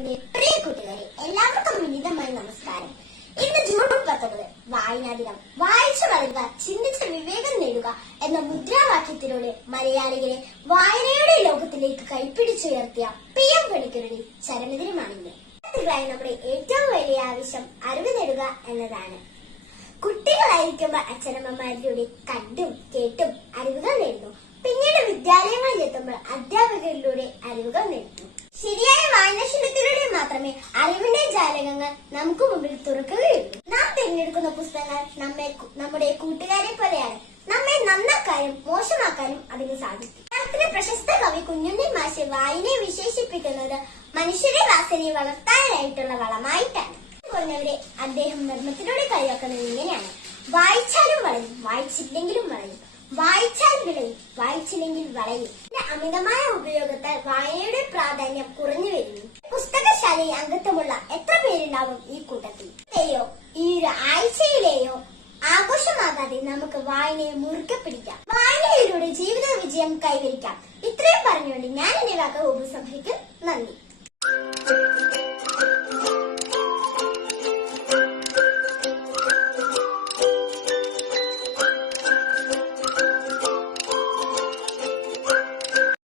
ബ്ലോഗിലെ പ്രിയ കൂട്ടുകാരെ എല്ലാവർക്കും വിനീതമായ നമസ്കാരം. ഇന്ന് ജൂൺ പത്തൊമ്പത് വായനാ ദിനം. വായിച്ചു വളരുക ചിന്തിച്ച് വിവേകം നേടുക എന്ന മുദ്രാവാക്യത്തിലൂടെ മലയാളികളെ വായനയുടെ ലോകത്തിലേക്ക് കൈപ്പിടിച്ചുയർത്തിയ പി എം പണിക്കരുടെ ചരമദിനമാണിന്ന് അടുത്തതായി നമ്മുടെ ഏറ്റവും വലിയ ആവശ്യം അറിവ് നേടുക എന്നതാണ്. കുട്ടികളായിരിക്കുമ്പോൾ അച്ഛനമ്മമാരിലൂടെ കണ്ടും കേട്ടും അറിവുകൾ നേടുന്നു. പിന്നീട് വിദ്യാലയങ്ങളിൽ എത്തുമ്പോൾ അധ്യാപകരിലൂടെ അറിവുകൾ നേടുന്നു. ജാലകങ്ങൾ നമുക്ക് മുമ്പിൽ തുറക്കുകയുള്ളൂ നാം തിരഞ്ഞെടുക്കുന്ന പുസ്തകങ്ങൾ നമ്മെ നമ്മുടെ കൂട്ടുകാരെ പോലെയാണ്. നമ്മെ നന്നാക്കാനും മോശമാക്കാനും അതിന് സാധിക്കും. കേരളത്തിലെ പ്രശസ്ത കവി കുഞ്ഞുണ്ണി മാഷി വായനയെ വിശേഷിപ്പിക്കുന്നത് മനുഷ്യരെ വാസനയെ വളർത്താനായിട്ടുള്ള വളമായിട്ടാണ്. കുറഞ്ഞവരെ അദ്ദേഹം നിർമ്മത്തിലൂടെ കളിയാക്കുന്നത് ഇങ്ങനെയാണ്. വായിച്ചാലും വളയും വായിച്ചില്ലെങ്കിലും വളയും. വായിച്ചാൽ വിളയും വായിച്ചില്ലെങ്കിൽ വളയും. അമിതമായ ഉപയോഗത്താൽ വായനയുടെ പ്രാധാന്യം കുറഞ്ഞു വരുന്നു. പുസ്തകശാലയിൽ അംഗത്വമുള്ള പേരുണ്ടാവും ഈ കൂട്ടത്തിൽ. ഈ ഒരു ആഴ്ചയിലെയോ ആഘോഷമാകാതെ നമുക്ക് വായനയെ മുറുക്കെ പിടിക്കാം. വായനയിലൂടെ ജീവിത വിജയം കൈവരിക്കാം. ഇത്രയും പറഞ്ഞുകൊണ്ട് ഞാൻ എന്റെ വാക്ക് ഉപസംഹരിക്കും നന്ദി.